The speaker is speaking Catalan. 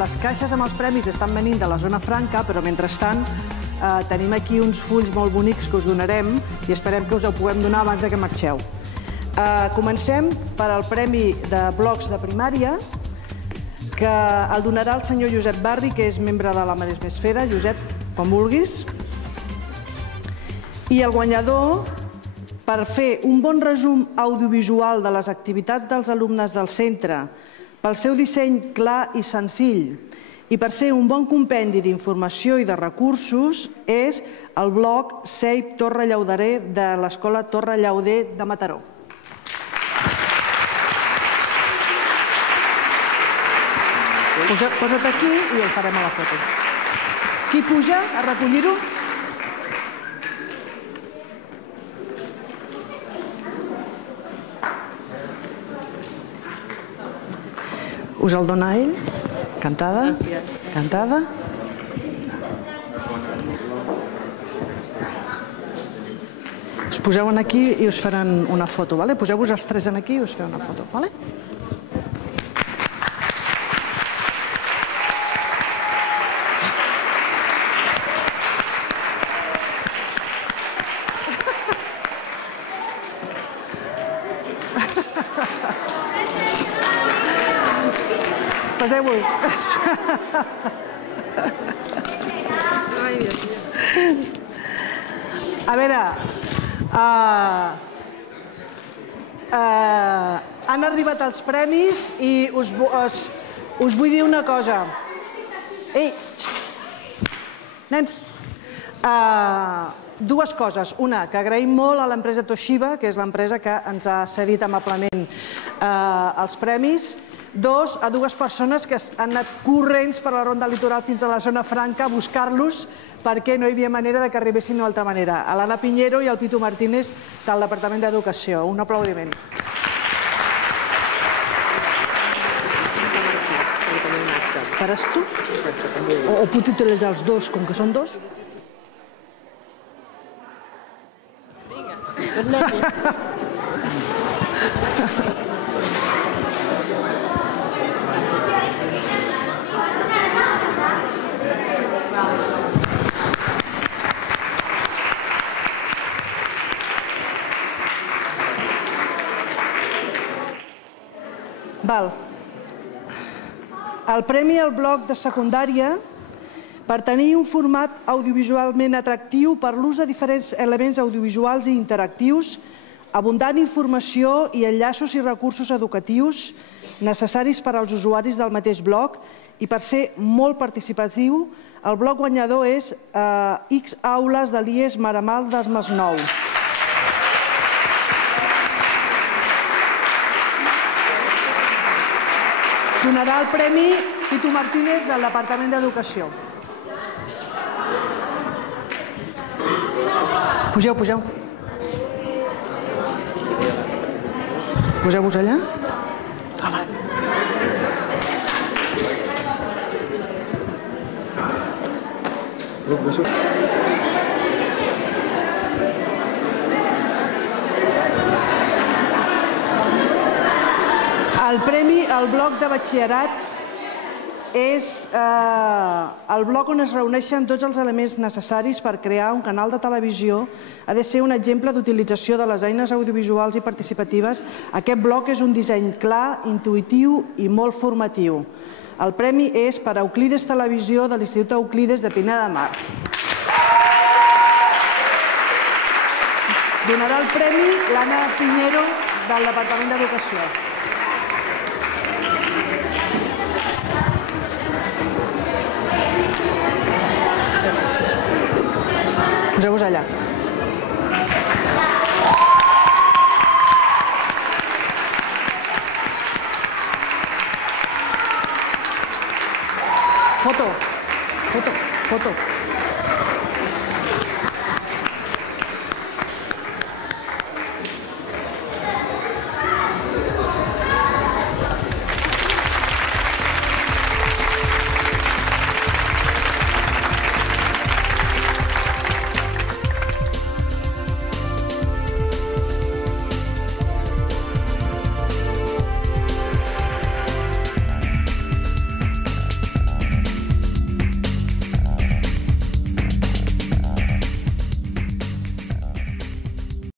Les caixes amb els premis estan venint de la zona franca, però mentrestant tenim aquí uns fulls molt bonics que us donarem i esperem que us ho puguem donar abans que marxeu. Comencem per al Premi de Blocs de Primària, que el donarà el senyor Josep Barri, que és membre de la Maresmesfera. Josep, quan vulguis. I el guanyador, per fer un bon resum audiovisual de les activitats dels alumnes del centre, pel seu disseny clar i senzill i per ser un bon compendi d'informació i de recursos, és el blog Seip Torre Llauderer de l'Escola Torre Llauder de Mataró. Posa't aquí i el farem a la foto. Qui puja a recollir-ho? Us el dona ell? Cantada? Gràcies. Cantada? Us poseu aquí i us faran una foto, vale? Poseu-vos els tres aquí i us feu una foto, vale? Passeu-vos. A veure, han arribat els premis i us vull dir una cosa. Ei, nens, dues coses. Una, que agraïm molt a l'empresa Toshiba, que és l'empresa que ens ha cedit amablement els premis. Dos, a dues persones que han anat corrents per la Ronda Litoral fins a la zona franca a buscar-los perquè no hi havia manera que arribessin d'una altra manera. A l'Anna Piñero i al Pitu Martínez del Departament d'Educació. Un aplaudiment. Faràs tu? O puc utilitzar els dos, com que són dos? El Premi al Bloc de Secundària, per tenir un format audiovisualment atractiu per l'ús de diferents elements audiovisuals i interactius, abundant informació i enllaços i recursos educatius necessaris per als usuaris del mateix bloc i per ser molt participatiu, el bloc guanyador és X Aules de l'IES Maramal del Masnou. Donarà el premi Pitu Martínez del Departament d'Educació. Pugeu, pugeu. Poseu-vos allà. Hola. El premi al bloc de batxillerat és el bloc on es reuneixen tots els elements necessaris per crear un canal de televisió. Ha de ser un exemple d'utilització de les eines audiovisuals i participatives. Aquest bloc és un disseny clar, intuïtiu i molt formatiu. El premi és per a Euclides Televisió de l'Institut Euclides de Pineda de Mar. Donarà el premi l'Anna Piñero del Departament d'Educació. Poseu-vos allà. Foto, foto, foto.